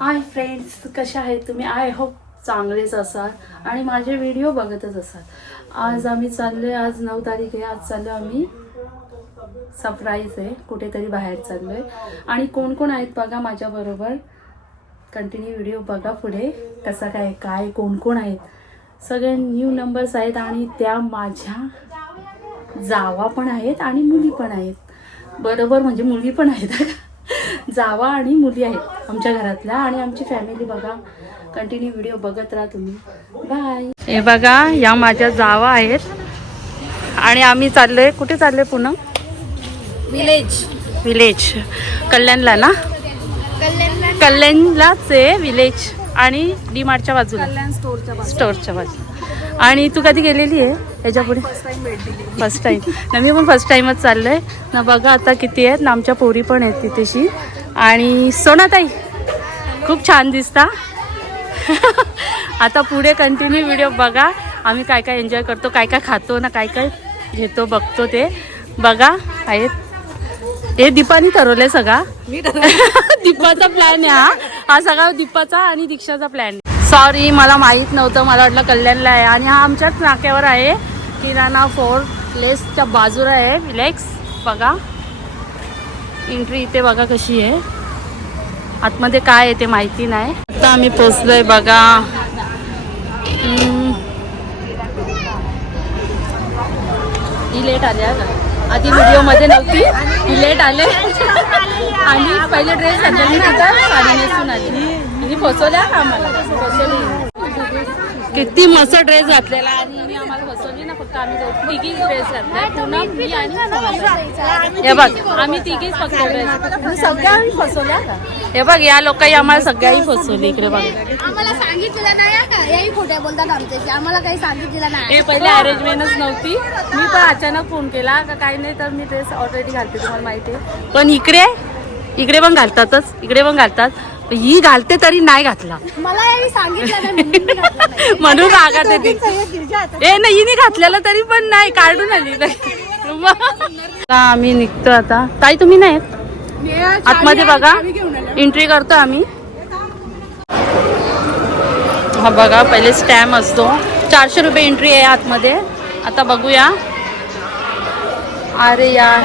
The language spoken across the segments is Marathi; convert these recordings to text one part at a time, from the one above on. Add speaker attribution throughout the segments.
Speaker 1: हाय फ्रेंड्स कशा आहेत तुम्ही? आय होप चांगलेच असाल आणि माझे व्हिडिओ बघतच असाल. आज आम्ही चाललोय आज नऊ तारीख आहे आज चाललो आम्ही. सरप्राईज आहे कुठेतरी बाहेर चाललोय. आणि कोण कोण आहेत बघा माझ्याबरोबर? कंटिन्यू व्हिडिओ बघा पुढे कसा काय काय कोण कोण आहेत. सगळे न्यू नंबर्स आहेत आणि त्या माझ्या जावा पण आहेत आणि मुली पण आहेत. बरोबर म्हणजे मुली पण आहेत. जावा आणि मुली आहेत आमच्या घरातल्या आणि आमची फॅमिली बघा. कंटिन्यू व्हिडिओ बघत राहा तुम्ही. बाय हे बघा या माझ्या जावा आहेत. आणि आम्ही चाललोय कुठे चाललोय पुन्हा
Speaker 2: विलेज
Speaker 1: विलेज कल्याणला ना?
Speaker 2: कल्याण
Speaker 1: कल्याणलाच आहे विलेज आणि डी मार्टच्या बाजूला.
Speaker 2: कल्याण स्टोरच्या बाजूला.
Speaker 1: आणि तू कधी गेलेली आहे? याच्यापुढे?
Speaker 2: फर्स्ट टाइम
Speaker 1: ना मी पण फर्स्ट टाइमच चाललंय. ना बघा आता किती आहेत. ना आमच्या पोरी पण आहेत तिथेशी आणि सोनाताई खूप छान दिसता. आता पुढे कंटिन्यू व्हिडिओ बघा. आम्ही काय काय एन्जॉय करतो काय काय खातो ना काय काय घेतो बघतो ते. बघा आहेत. हे दीपानी ठरवलंय सगळा. दीपाचा प्लॅन आहे हा. हा सगळा दीपाचा आणि दीक्षाचा प्लॅन सॉरी मला माहीत नव्हतं. मला वाटलं कल्याणला आहे. आणि हा आमच्याच नाक्यावर आहे. किराणा फोर प्लेसच्या बाजूला आहे. विलेक्स बघा. एंट्री इथे बघा कशी आहे. आतमध्ये काय आहे ते माहिती नाही. आता आम्ही पोचलोय बघा. ही लेट आली हा आधी व्हिडिओमध्ये नव्हती. ही लेट आले. आणि पहिले ड्रेस घातलेली आता साडी नेसून आली. हिने फसवल्या का आम्हाला? फसवली किती मस्त ड्रेस घातलेला. आणि हिने आम्हाला फसवली ना फक्त आम्ही दोघं. तिघीच ड्रेस घातलाय. पुन्हा मी आणि सोनाली. हे बघ. आम्ही तिघीच फक्त ड्रेस सगळ्या आम्ही फसवल्या का? हे बघ या लोकांनी आम्हाला सगळ्याही फसवली इकडे बघ.
Speaker 2: आम्हाला सांगितलेलं नाही हा का? याही खोट्या बोलतात आमच्याशी आम्हाला काही सांगितलेलं नाही
Speaker 1: हे पहिले अरेंजमेंटच नव्हती. मी पण अचानक फोन केला. का काही नाही तर मी ड्रेस ऑलरेडी घालते तुम्हाला माहिती आहे. पण इकडे इकडे पण घालतातच. इकडे पण घालतात. ही घालते तरी नाही घातला.
Speaker 2: मला याही सांगितलं नाही म्हणून मी घातलं नाही.
Speaker 1: म्हणून रागात येते. ए नाही हिने घातलेलं तरी पण नाही काढून आली. आता आम्ही निघतो आता. ताई तुम्ही नाहीत आतमध्ये बघा. एंट्री करतो आम्ही. हा बघा पहिले स्टॅम्प असतो. चारशे रुपये एंट्री आहे आतमध्ये. आता बघूया. अरे यार.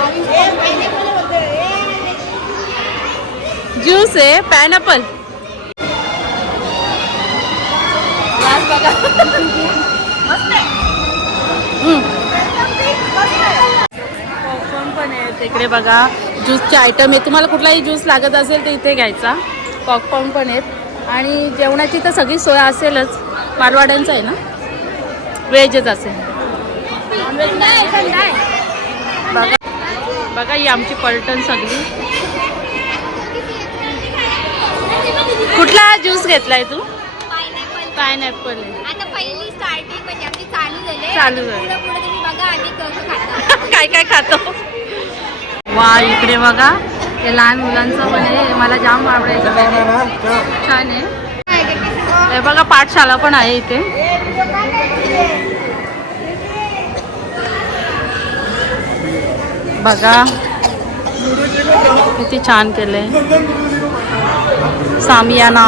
Speaker 1: ज्यूस आहे पायनॅपल पॉपकॉर्न पण आहे तिकडे बघा ज्यूसचे आयटम आहे तुम्हाला कुठलाही ज्यूस लागत असेल तर इथे घ्यायचा. पॉपकॉर्न पण आहेत. आणि जेवणाची तर सगळी सोय असेलच. मारवाड्यांचं आहे ना? व्हेजच असेल. बघा. बघा ही आमची पलटण सगळी. कुठला ज्यूस घेतलाय तू? पायनॅपल
Speaker 2: म्हणजे चालू झाली.
Speaker 1: काय काय खातो? वा इकडे बघा. हे लहान मुलांचं पण आहे. मला जाम आवडायचं. छान आहे. हे बघा पाठशाला पण आहे इथे. बघा. किती छान केलंय. सामियाना.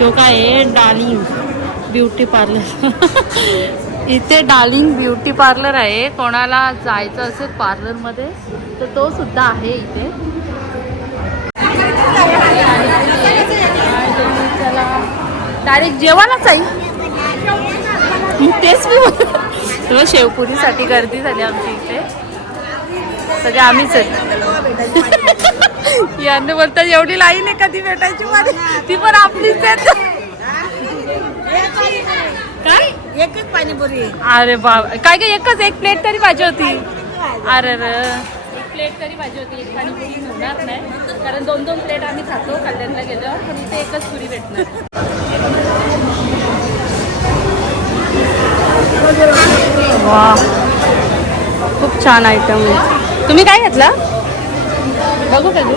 Speaker 1: तो काय आहे? Darling beauty parlour. इथे डार्लिंग ब्युटी पार्लर आहे. कोणाला जायचं असेल पार्लरमध्ये तर तो सुद्धा आहे इथे. डायरेक्ट जेवायलाच आहे तेच मी शेवपुरीसाठी गर्दी झाली आमची इथे. सगळे आम्हीच आहेत. यांना बोलतात एवढी लाईन आहे कधी भेटायची मला ती पण आपलीच आहेत. काय?
Speaker 2: एकच पाणीपुरी
Speaker 1: अरे बाब काय काय एकच? एक प्लेट तरी पाहिजे होती. अरे रे. एक प्लेट तरी पाहिजे होती. एक पाणीपुरी होणार नाही. कारण दोन दोन प्लेट आम्ही खातो कल्याणला गेल्यावर पण इथे एकच पुरी भेटणार. वा खूप छान आयटम आहे. तुम्ही काय घेतला? बघू कधी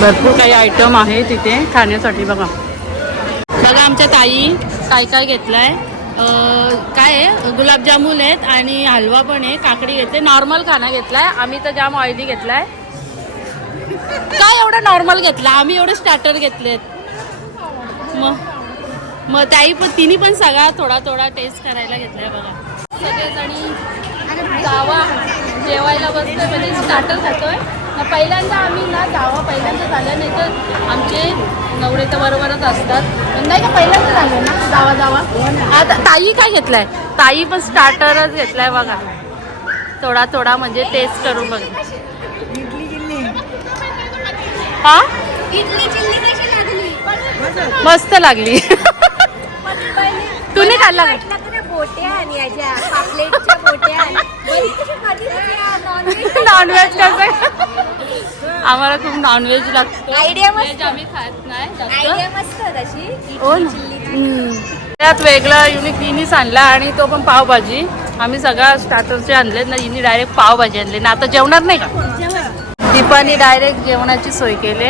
Speaker 1: भरपूर काही आयटम आहे तिथे खाण्यासाठी बघा. बघा आमच्या ताई काय काय घेतलंय. काय आहे? गुलाबजामुन आहेत आणि हलवा पण आहे काकडी घेते नॉर्मल खाना घेतलाय. आम्ही तर जाम ऑइली घेतलाय. काय एवढं नॉर्मल घेतला? आम्ही एवढे स्टार्टर घेतलेत. मग मग ताई पण तिने पण सगळा थोडा थोडा टेस्ट करायला घेतलाय बघा. सगळेजणी जावा. जेवायला बसतोय म्हणजे स्टार्टर खातोय. मग पहिल्यांदा आम्ही ना जावा पहिल्यांदा झालं नाही तर आमचे नवरे तर बरोबरच असतात. पण नाही का पहिल्यांदा झालं ना जावा जावा. आता ताई काय घेतलाय? ताई पण स्टार्टरच घेतलाय बघा. थोडा थोडा म्हणजे टेस्ट करून बघा. हा?
Speaker 2: इडली चिल्ली कशी लागली?
Speaker 1: मस्त लागली. तुम्ही खाल्ला का?
Speaker 2: नॉनव्हेज
Speaker 1: कसं? आम्हाला खूप नॉनव्हेज लागतं.
Speaker 2: Idea मस्त.
Speaker 1: Veg आम्ही खात नाही जास्त.
Speaker 2: आयडिया मस्त तशी.
Speaker 1: हो ना. त्यात वेगळा युनिक तिनीच आणला आणि तो पण पावभाजी. आम्ही सगळ्या स्टार्टरचे आणले ना हिनी डायरेक्ट पावभाजी आणली. ना आता जेवणार नाही का? दीपाने डायरेक्ट जेवणाची सोय केली.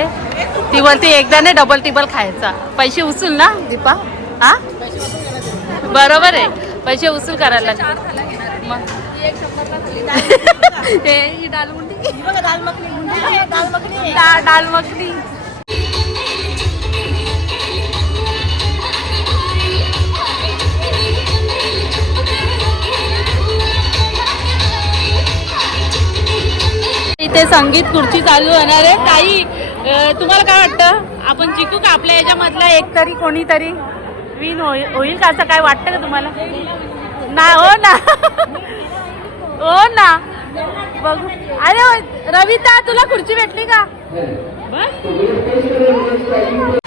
Speaker 1: ती बोलते एकदा नाही डबल टिबल खायचा. पैसे उचल ना दीपा. हा बरोबर आहे. पैसे उचल करायला. मग. दाल मखनी इथे संगीत खुर्ची चालू होणार आहे. ताई तुम्हाला काय वाटतं? आपण जिंकू का आपल्या याच्यामधला एक तरी कोणीतरी विन होईल होईल का असं काय वाटतं का तुम्हाला? ना हो ना. हो ना. बघू. अरे रविता तुला खुर्ची भेटली का? बस.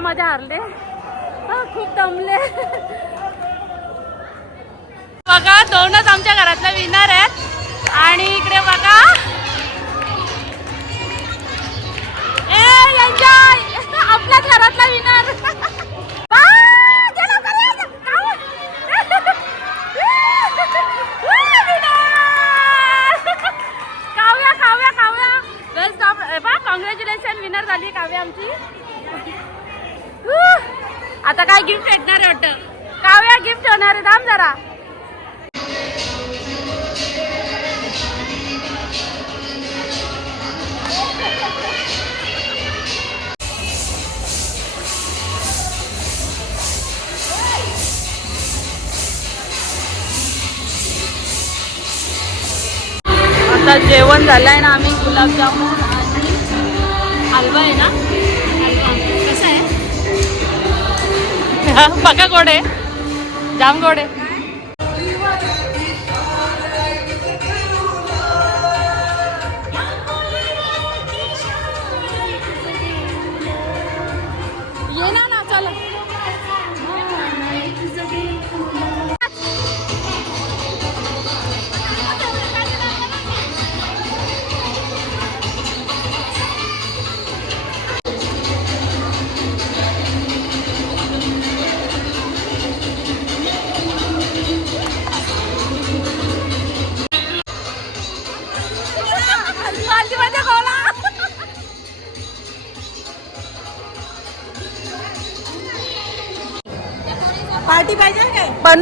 Speaker 1: मी हरले. खूप दमले. बघा दोनच आमच्या घरातले विनर आहेत. आणि इकडे बघा. जेवण झालं आहे ना आम्ही गुलाबजामुन आणि हलवा आहे ना? हलवा. कसा आहे? बघा गोड आहे. जाम गोड आहे.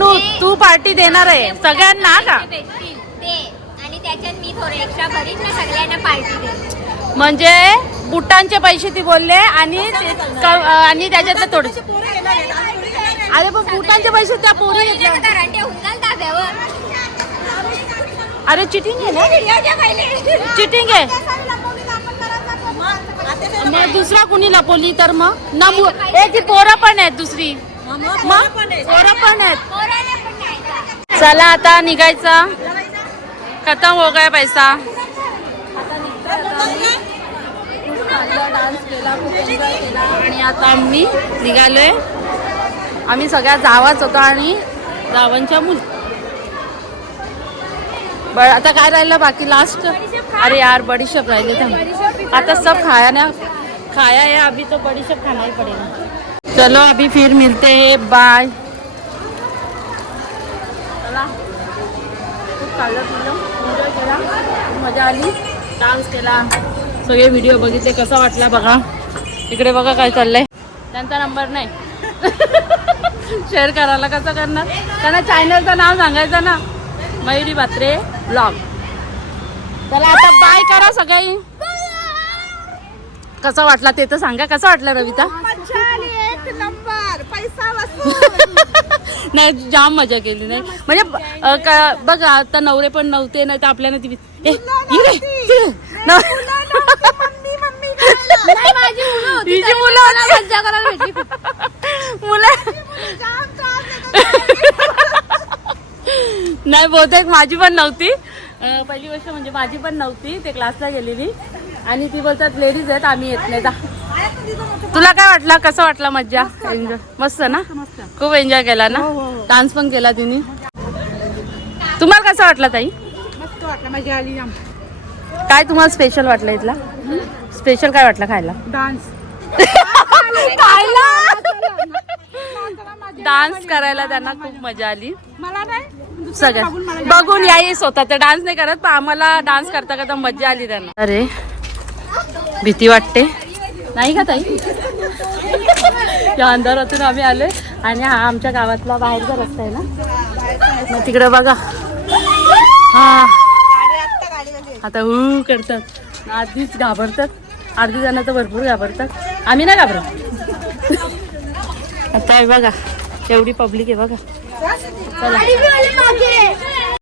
Speaker 1: बनू तू पार्टी देणार आहे. सगळ्यांना का?
Speaker 2: भेटतील. ते आणि त्याच्यात मी थोडे एक्स्ट्रा भरीत ना सगळ्यांना पार्टी दे
Speaker 1: म्हणजे बुटांचे पैसे ती बोलले आणि क- आणि त्याच्यातलं अरे पण बुटांचे पैसे त्या पोरी अरे चिटिंग आहे ना? चिटिंग आहे? मग दुसरा कुणी लपवली तर मग? ना मु- ए ती पोरं पण आहेत दुसरी. पोरं पण आहेत? चला आता निघायचा. खतम हो गया पैसा. आणि आता आम्ही निघालोय. आम्ही सगळ्या जावाच होतो आणि जावांच्या मुली. ब आता काय राहिलं बाकी? लास्ट अरे यार बडीशेप राहिले थांब आता सब खाया ना खाया है अभी तो बडीशेप खाना ही पड़ेगा चलो अभी फिर मिलते हैं. बाय चला. खूप खाल्लं एन्जॉय केला. मजा आली. डान्स केला. सगळे व्हिडिओ बघितले कसा वाटला बघा. इकडे बघा काय चाललंय. त्यांचा नंबर नाही. शेअर करायला कसं करणार? त्यांना चॅनलचं नाव सांगायचं ना. मयुरी बात्रे ब्लॉग चला आता बाय करा सगळ्यांनी. कसा वाटला ते तर सांगा. कसा वाटला रविता?
Speaker 2: एक नंबर पैसा वसूल
Speaker 1: नाही जाम मजा केली नाही म्हणजे अ, का- बघ आता नवरे पण नव्हते नाही तर आपल्याला ती ए, इकडे, तिकडे. नव-
Speaker 2: मम्मी मम्मी नाही माझी मुलं होती
Speaker 1: मुलं
Speaker 2: मला
Speaker 1: होती.
Speaker 2: मज्जा करायला भेटली
Speaker 1: मुलं
Speaker 2: जाम त्रास देतात.
Speaker 1: नाही बहुतेक माझी पण नव्हती अ, पहिली गोष्ट म्हणजे माझी पण नव्हती ते क्लासला गेलेली आणि ती बोलतात लेडीज आहेत आम्ही येत नाही जा. तुला काय वाटला? कसं वाटला मज्जा? एन्जॉय मस्त ना? खूप एन्जॉय केला ना? डान्स पण केला तिने. तुम्हाला कसं वाटला ताई?
Speaker 2: मस्त वाटलं मजा आली जाम
Speaker 1: काय तुम्हाला स्पेशल वाटलं इथला? स्पेशल काय वाटलं खायला?
Speaker 2: डान्स
Speaker 1: डान्स करायला त्यांना खूप मजा आली.
Speaker 2: मला नाही?
Speaker 1: सगळं बघून याही स्वतः तर डान्स नाही करत पण आम्हाला डान्स करता करता मजा आली त्यांना. अरे भीती वाटते. नाही का ताई? या अंधारातून आम्ही आले आणि हा आमच्या गावातला बाहेरचा रस्ता आहे ना? मग तिकडे बघा. हा. आता हू करतात. आधीच घाबरतात. अर्धी जण तर भरपूर घाबरतात. आम्ही नाही घाबरत. आता बघा. एवढी पब्लिक आहे बघा. चला.